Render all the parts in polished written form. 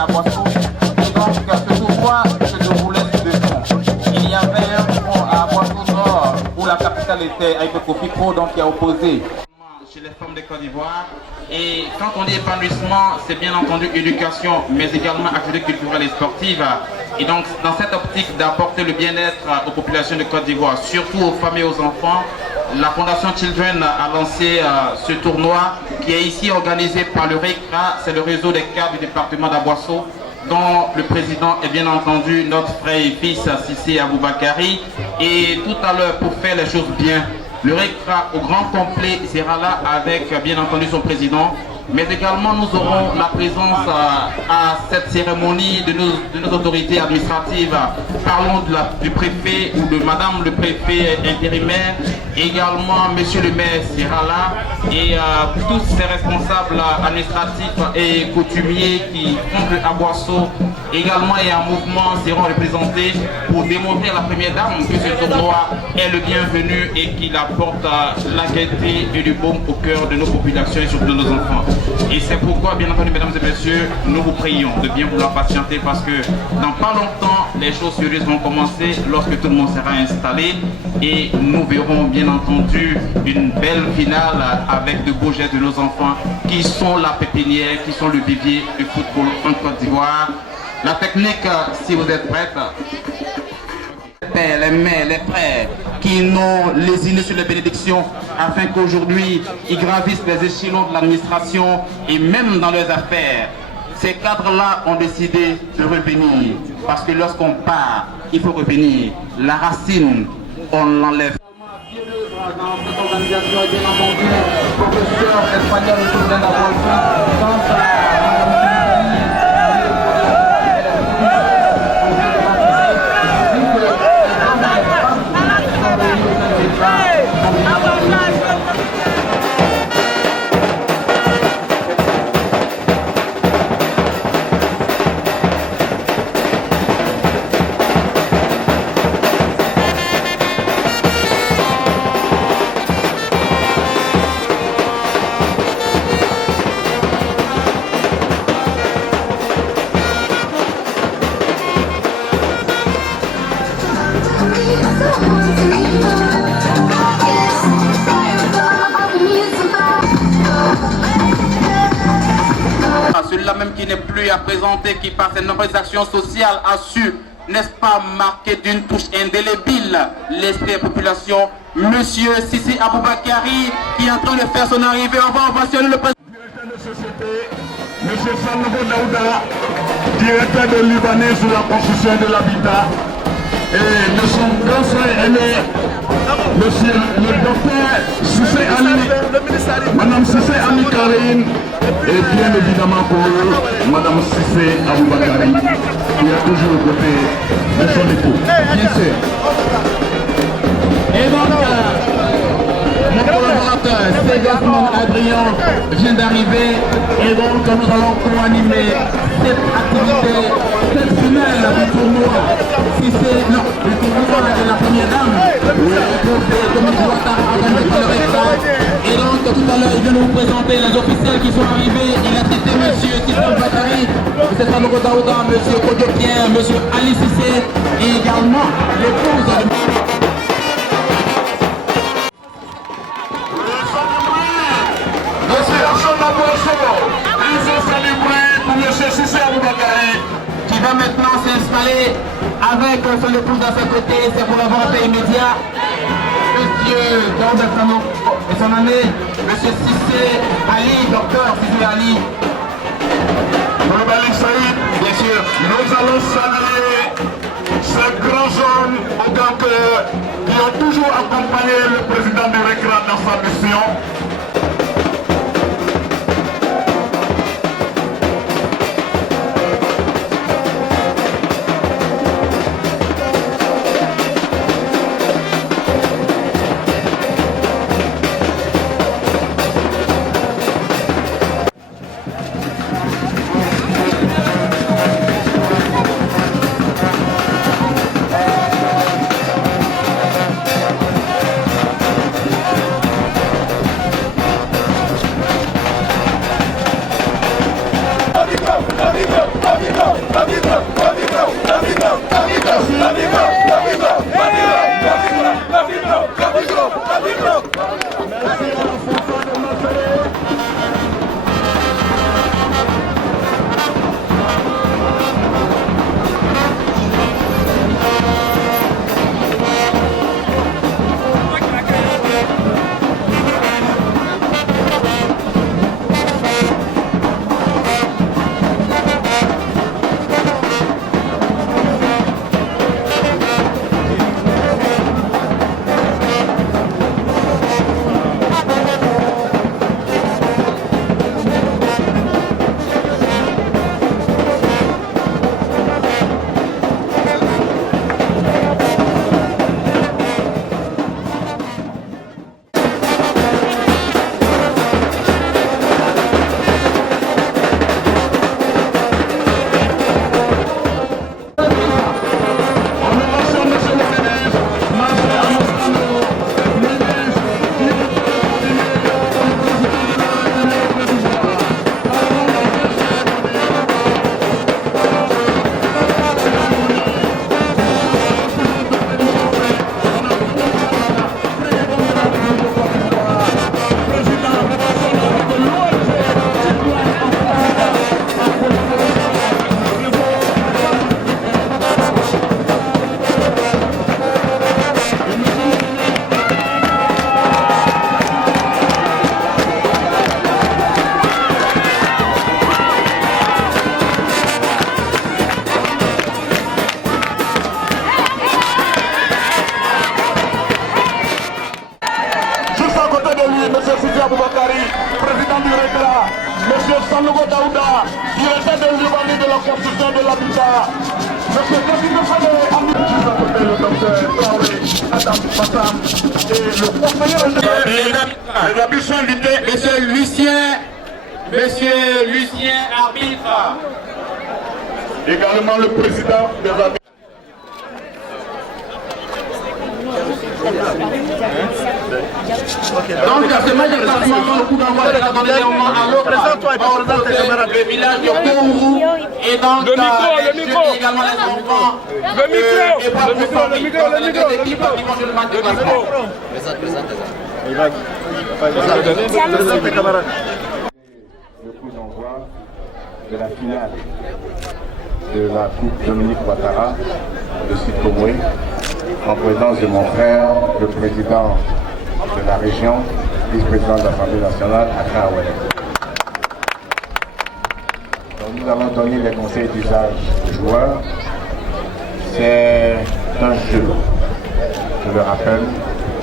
À Boisseau. Et donc, ce tournoi se déroulait sur 2 fronts. Il y avait un front à Boisseau Nord où la capitale était avec le Kofi Pro, donc qui a opposé chez les femmes de Côte d'Ivoire. Et quand on dit épanouissement, c'est bien entendu éducation, mais également activité culturelle et sportive. Et donc, dans cette optique d'apporter le bien-être aux populations de Côte d'Ivoire, surtout aux femmes et aux enfants, la Fondation Children a lancé ce tournoi qui est ici organisé par le RECRA, c'est le réseau des cadres du département d'Aboisseau, dont le président est bien entendu notre frère et fils Cissé Aboubakari. Et tout à l'heure, pour faire les choses bien, le RECRA au grand complet sera là avec bien entendu son président. Mais également nous aurons la présence à cette cérémonie de nos autorités administratives. Parlons du préfet ou de madame le préfet intérimaire. Également monsieur le maire sera là. Et tous ces responsables administratifs et coutumiers qui font que Aboisseau également et un mouvement seront représentés pour démontrer à la première dame que ce tournoi est le bienvenu et qu'il apporte la gaieté et du baume au cœur de nos populations et surtout de nos enfants. Et c'est pourquoi, bien entendu, mesdames et messieurs, nous vous prions de bien vouloir patienter parce que dans pas longtemps, les choses sérieuses vont commencer lorsque tout le monde sera installé et nous verrons bien entendu une belle finale avec de beaux gestes de nos enfants qui sont la pépinière, qui sont le vivier du football en Côte d'Ivoire. La technique, si vous êtes prêts. Les mères, les frères qui n'ont lésiné sur les bénédictions afin qu'aujourd'hui ils gravissent les échelons de l'administration et même dans leurs affaires. Ces cadres-là ont décidé de revenir parce que lorsqu'on part, il faut revenir. La racine, on l'enlève. Dans cette organisation, bien entendu, professeur espagnol qui vient d'avoir celui-là même qui n'est plus à présenter, qui par ses nombreuses actions sociales a su, n'est-ce pas, marquer d'une touche indélébile l'esprit des populations. Monsieur Cissé Aboubakari qui est en train de faire son arrivée. On va ovationner le président. Directeur de société, monsieur Sanogo Daouda, directeur de Libanais sur la construction de l'habitat. Et de son grand frère aîné, monsieur le docteur Cissé Ali, madame Cissé Ali Karine, et bien évidemment pour eux, madame Cissé Aboubakari, qui est toujours aux côtés de son époux. Bien sûr. Et donc, mon collaborateur, Ségasman Adrien, vient d'arriver. Et donc, nous allons co-animer cette activité, cette finale du tournoi. Si c'est le tournoi de la première dame, et donc, tout à l'heure, il vient de vous présenter les officiels qui sont arrivés. Il a cité M. Tito Bakari, M. Sanogo Daouda, M. Kodio Pierre, M. Ali Cissé, et également l'épouse de... qui va maintenant s'installer avec son épouse à ses côtés. C'est pour avoir un immédiat. Monsieur Daouda Sanogo et son année, Monsieur Cissé Ali, docteur Cissé Ali. Robali Saïd, Bien sûr. nous allons saluer ces grands hommes au grand cœur qui ont toujours accompagné le président de RECRA dans sa mission. la construction de l'habitat. Monsieur David Fadé, juste à côté le docteur Traoré, Adam Bassam et le conseiller Les habits sont invités, Monsieur Lucien Arbitre. Également le président des habitants. Donc, c'est magistralement le coup d'envoi de la donnée à l'autre. Le village de Kourou et donc les jeunes et également les enfants. Le coup d'envoi de la finale de la Coupe Dominique Ouattara de Sud-Comoué en présence de mon frère, le président de la région, vice-président de l'Assemblée nationale, Accra Ouellet. Donc nous allons donner les conseils d'usage aux joueurs. C'est un jeu, je le rappelle,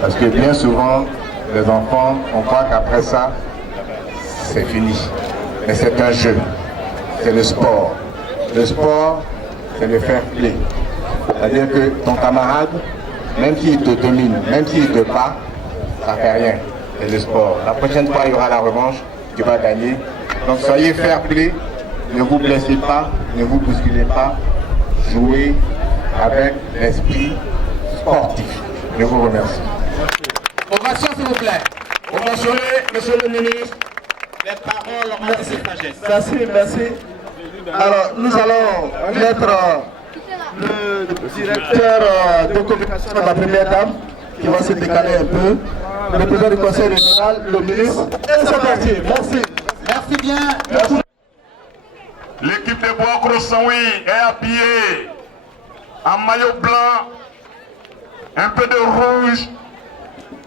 parce que bien souvent, les enfants, on croit qu'après ça, c'est fini. Mais c'est un jeu, c'est le sport. Le sport, c'est le fair play. C'est-à-dire que ton camarade, même s'il te domine, même s'il te bat, ça ne fait rien. C'est le sport. La prochaine fois, il y aura la revanche, tu vas gagner. Donc soyez fair play, ne vous blessez pas, ne vous bousculez pas, jouez avec l'esprit sportif. Je vous remercie. Ovation, s'il vous plaît. Ovation, monsieur le ministre. Les paroles ont cette sagesse. Merci, merci. Alors, nous allons mettre le directeur de communication de la première dame qui va se décaler un peu, le président du conseil régional, le ministre, et c'est parti. Merci. Merci bien. Merci. L'équipe de Bois Grossanwi est habillée en maillot blanc, un peu de rouge,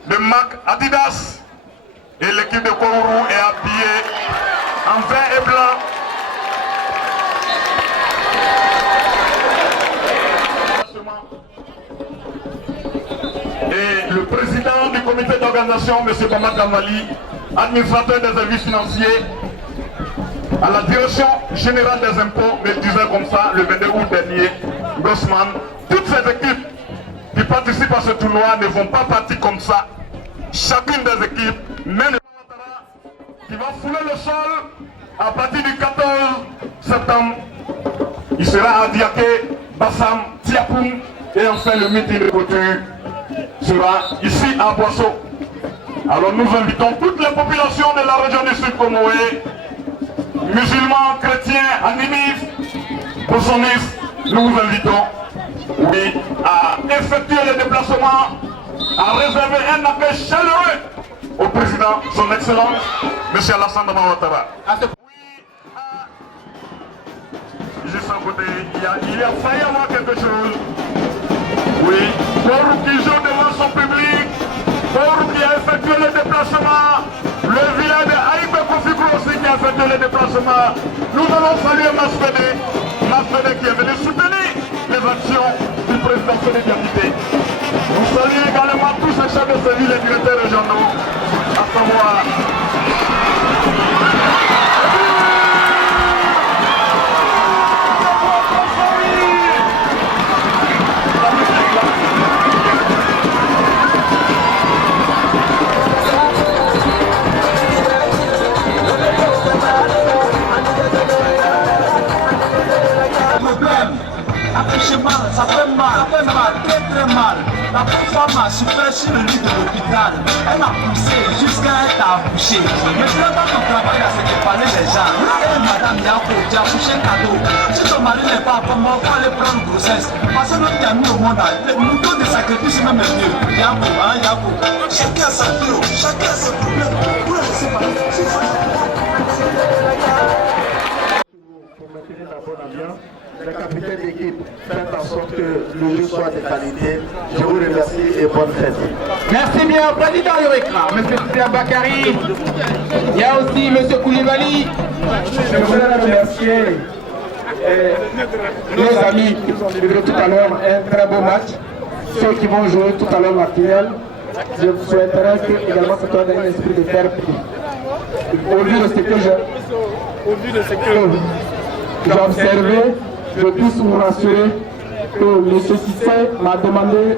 de marque Adidas. Et l'équipe de Kourou est habillée en vert et blanc. Et le président du comité d'organisation, M. Bama Kamali, administrateur des services financiers, à la direction générale des impôts, me disait comme ça le 22 août dernier, Gossman, toutes ces équipes qui participent à ce tournoi ne vont pas partir comme ça. Chacune des équipes, même qui va fouler le sol à partir du 14 septembre. Il sera à Diaké, Bassam, Tiapoum et enfin le meeting de couture sera ici à Boisseau. Alors nous invitons toutes les populations de la région du Sud-Comoé, musulmans, chrétiens, animistes, boursonistes, nous vous invitons à effectuer les déplacements, à réserver un accueil chaleureux au président, son excellence, M. Alassane Dramane Ouattara. Juste à côté, il a failli avoir quelque chose. Oui, Kourou qui joue devant son public, Kourou qui a effectué le déplacement, le village de Aïbe Kofikou aussi qui a effectué le déplacement. Nous allons saluer Masfede qui est venu soutenir les actions du président Félix Diakité. Nous saluons également tous les chefs de service et directeurs régionaux, à savoir ça fait mal, très mal. La femme a souffert sur le lit de l'hôpital. Elle m'a poussé jusqu'à être accouchée. Mais je n'ai pas ton travail à ce que parler les gens. Et madame Yako, tu as couché un cadeau. Si ton mari n'est pas pour moi, il faut aller prendre grossesse. Parce que l'homme qui a mis au monde, le mouton de sacrifice même est mieux. Yako, hein, Yako. Chacun a sa vie, chacun a ses problèmes. Pour le laisser parler. Pour maintenir la bonne ambiance, le capitaine d'équipe fait en sorte que le jeu soit de qualité. Je vous remercie et bonne fête. Merci bien, président Yorekra, M. Pierre Bakary. Il y a aussi M. Koulibaly. Je voudrais remercier nos amis qui nous ont livré tout à l'heure un très beau match. Ceux qui vont jouer tout à l'heure la finale. Je souhaiterais que également ça soit un esprit de fair play. Au vu de ce que j'ai observé, je puisse vous rassurer que M. Cissé m'a demandé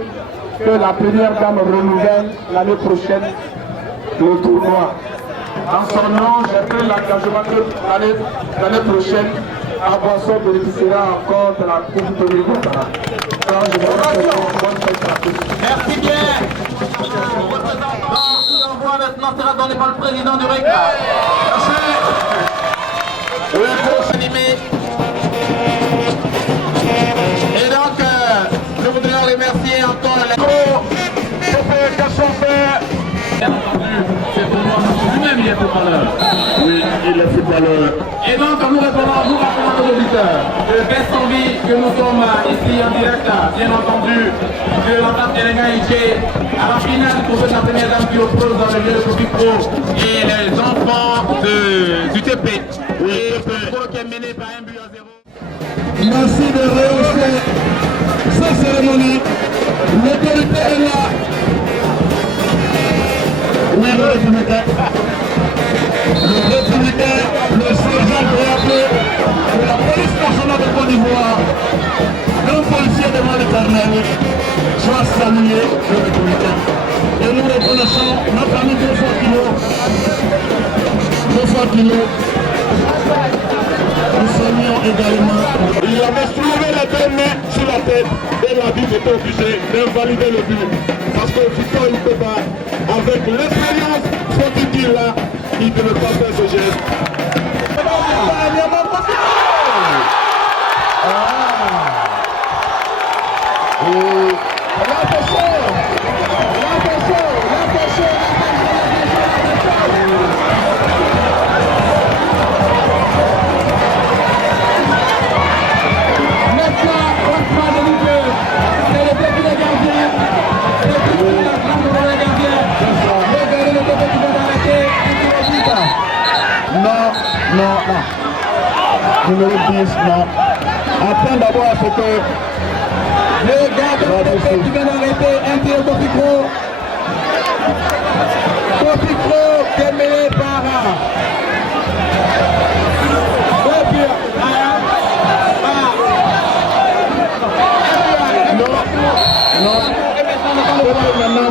que la première dame renouvelle l'année prochaine le tournoi. En son nom, j'ai pris l'engagement que l'année prochaine, Aboisson bénéficiera encore de la Coupe de l'État. Merci bien. L'envoi maintenant sera donné par le président du RECA. Merci. Oui, pour s'animer. Et donc, nous voudrions remercier encore les... C'est pour moi, lui-même il est footballeur. Oui, il est footballeur. Et donc, nous rappelons à nos auditeurs de Bestonville que nous sommes ici en direct, bien entendu, de l'entente Elenga Iché à la finale pour cette première dame qui oppose dans le jeu de Kofi Pro et les enfants du TP. Oui, Pro qui est mené par 1 but à 0. Merci de rehausser cette cérémonie. L'autorité est là. Oui, le républicain, le sergent Béablé de la police nationale de Côte d'Ivoire, un policier devant l'Éternel, soit salué le républicain. Et nous reconnaissons notre ami 200 kilos. Nous saluons également. Il avait soulevé les deux mains sur la tête et l'arbitre était obligé d'invalider le but. Parce que Victor il peut pas, avec l'expérience sportive qu'il a, il ne peut pas faire ce geste. Non. Numéro 10, non. Attends d'abord à ce que le gars de l'OTP qui vient d'arrêter un tir au Kofi-Pro. Kofi-Pro qui est mêlé par Non. Maintenant,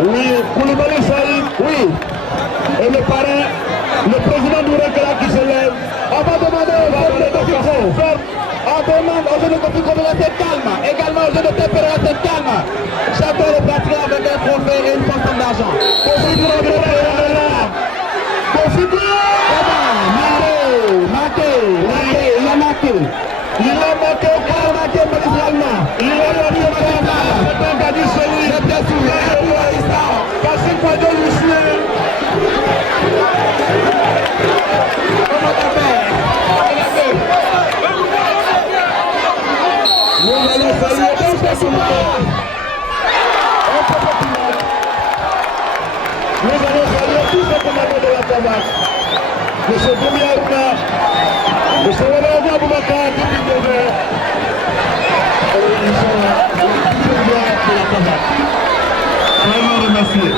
oui, Koulibaly Saïd, oui. Et le parrain, le président du RECA qui se lève. On va demander aux jeunes de Kofi-Pro. On demande aux jeunes de Kofi-Pro de rester calme. Également aux jeunes de TP de rester calme. Chacun repartira avec un trophée et une portion d'argent. Kofi-Pro est là. Kofi-Pro marqué. Il a marqué magistralement. Il a marqué magistralement. C'est un gars du solide. C'est bien sûr. Passez quoi de Lucien. Comment t'as fait? Nous allons saluer tous ces souvenirs. Nous allons saluer tous ces commandants de la Tabac. Monsieur Boumiaouka, monsieur Wadawa Boubacar, depuis 2 heures. Ils sont là, de la Tabac. Vraiment remercier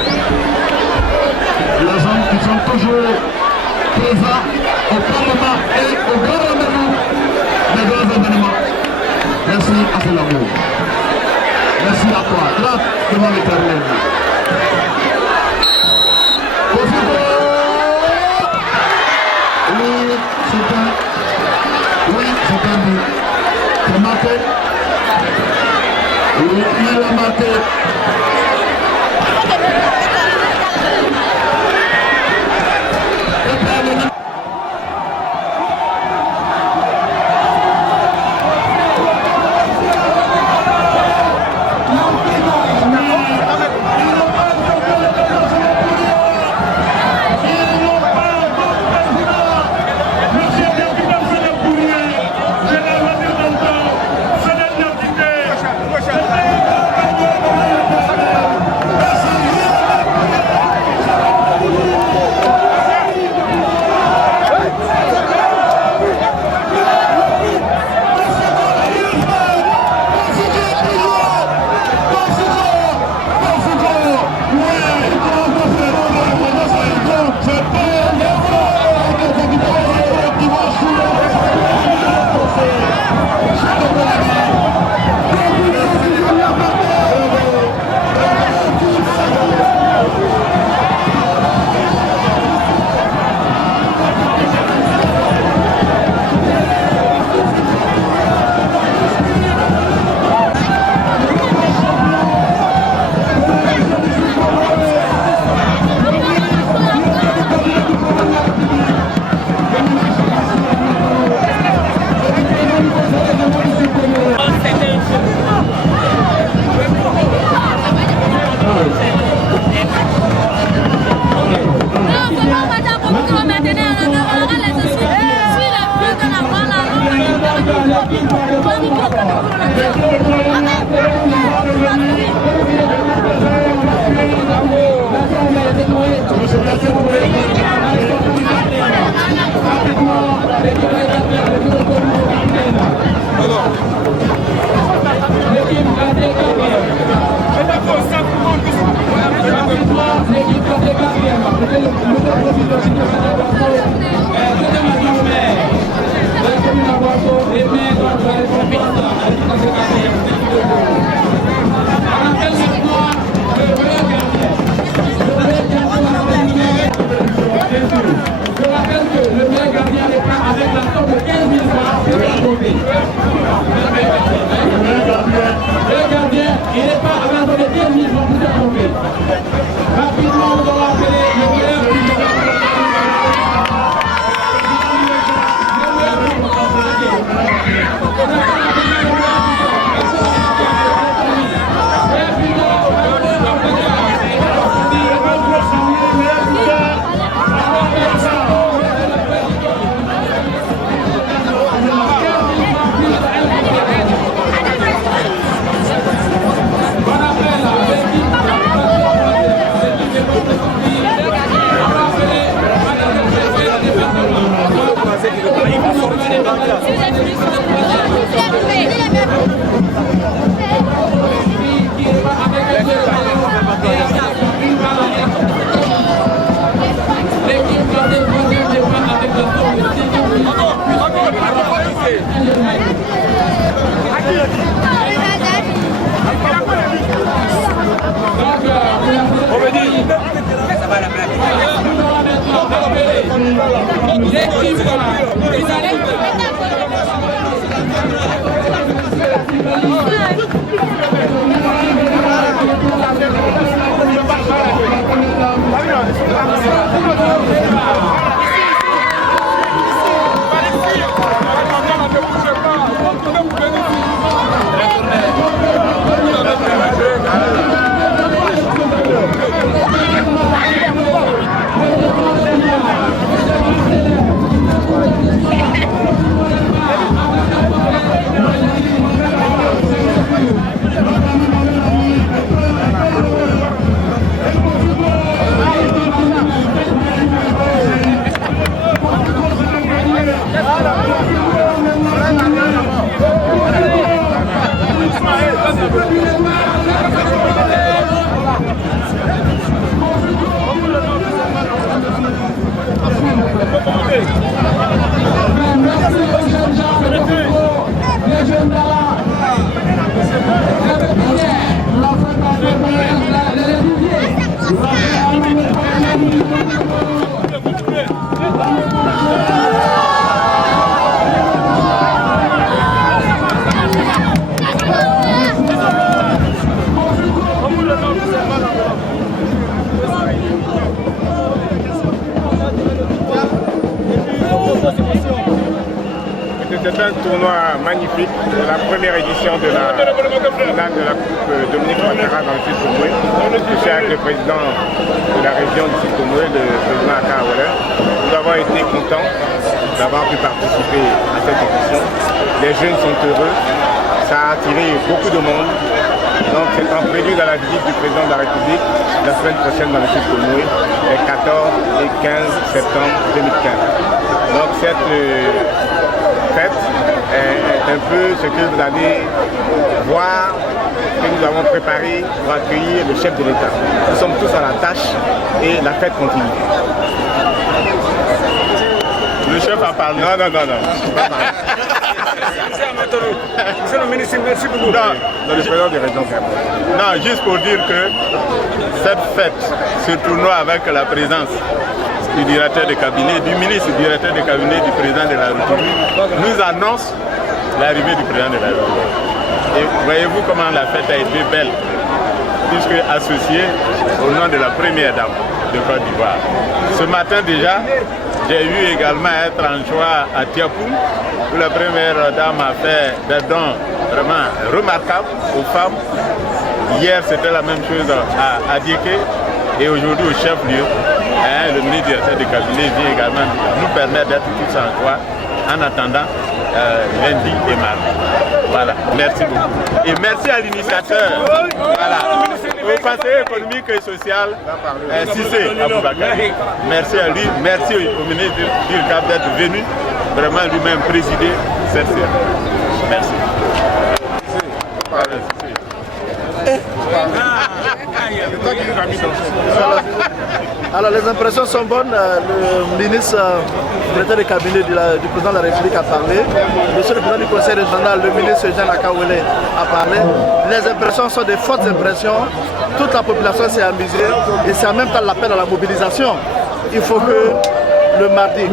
les hommes qui sont toujours présents au Parlement et au grand rendez-vous des grands événements. Merci à ce l'amour. Merci à toi. Grâce devant l'Éternel. Oui, c'est un but. C'est marqué. Oui, il a marqué. C'est un tournoi magnifique, la première édition de la finale de la Coupe Dominique Ouattara dans le sud Tomoué. Je suis avec le président de la région du sud Tomoué, le président Aka Awele. Nous avons été contents d'avoir pu participer à cette édition. Les jeunes sont heureux, ça a attiré beaucoup de monde. Donc c'est en prélude à la visite du président de la République la semaine prochaine dans le sud Tomoué, les 14 et 15 septembre 2015. Donc cette fête est un peu ce que vous allez voir que nous avons préparé pour accueillir le chef de l'État. Nous sommes tous à la tâche et la fête continue. Le chef a parlé. Non. Monsieur le ministre, merci beaucoup. Non, le président des régions. Non, juste pour dire que cette fête se tournoi avec la présence du directeur de cabinet, du ministre directeur de cabinet du président de la République, nous annonce l'arrivée du président de la République. Et voyez-vous comment la fête a été belle, puisque associée au nom de la première dame de Côte d'Ivoire. Ce matin déjà, j'ai eu également à être en joie à Tiapou, où la première dame a fait des dons vraiment remarquables aux femmes. Hier, c'était la même chose à Dieké. Et aujourd'hui, au chef-lieu, le ministre directeur de cabinet vient également nous permettre d'être tous en croix en attendant lundi et mardi. Voilà, merci beaucoup. Et merci à l'initiateur, voilà, au conseiller économique et social, Cissé Aboubakari. Merci à lui, merci au ministre d'Urcab d'être venu vraiment lui-même présider cette séance. Merci. Alors les impressions sont bonnes. Le ministre directeur de cabinet du président de la République a parlé. Monsieur le président du conseil régional, le ministre Jean Akawele a parlé. Les impressions sont des fortes impressions. Toute la population s'est amusée et c'est en même temps l'appel à la mobilisation. Il faut que le mardi,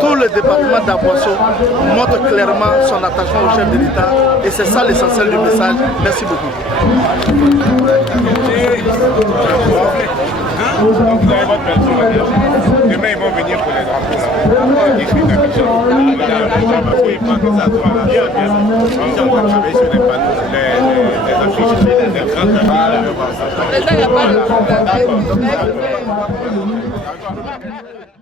tout le département d'Aboisseau montre clairement son attachement au chef de l'État et c'est ça l'essentiel du message. Merci beaucoup. Donc vous avez votre version. Demain ils vont venir pour les drapeaux. Ils prennent ça bien. Ils sont en train de travailler sur les panneaux, les affiches, les grands.